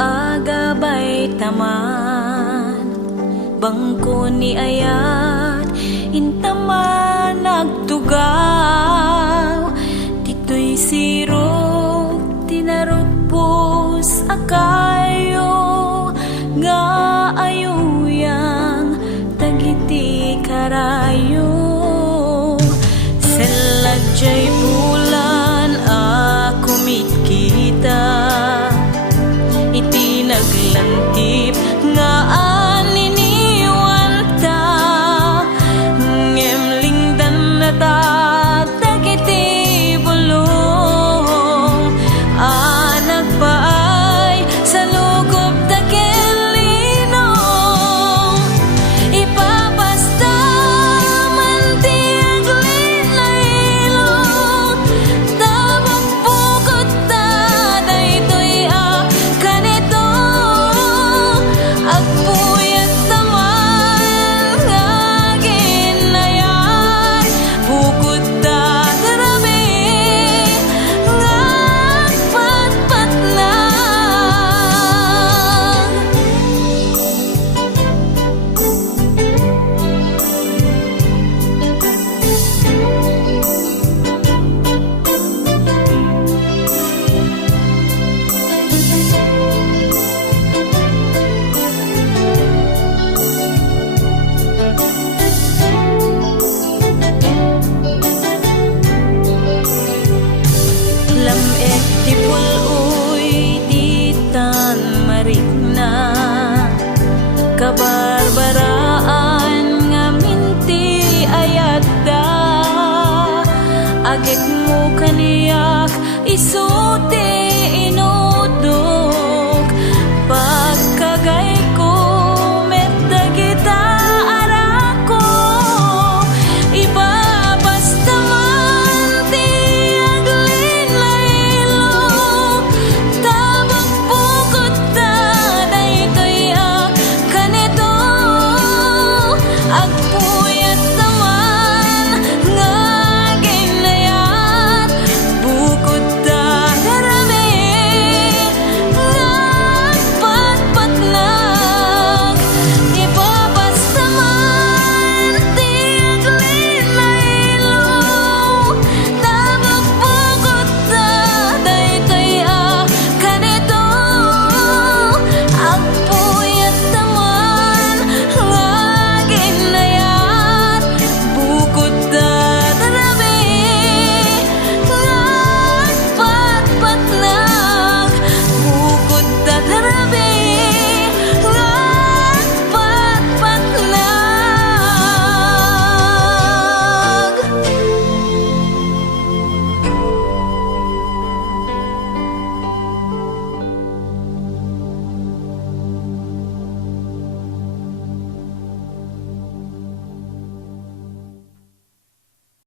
agabay taman, bangko ni ayat intaman nagtugaw. Tito'y sirok tinarupos akayo, nga ayuyang tagiti karayo. Selajay bulan ako mitkita, iti naglantip nga aniniwan ta. Ngemlingdan na ta dagiti bulong, anak pa ay sa lugop takelinong. Ipapasta man ti aglinlailong, tabang bukod ta daytoy kanito. Agpuyat taman nga ginayay, bukod ta grabe nga agpatpat na. Lamek ti puloy ditan marikna, kabarbaraan nga minti ayat da. Agit mo kaniyak isu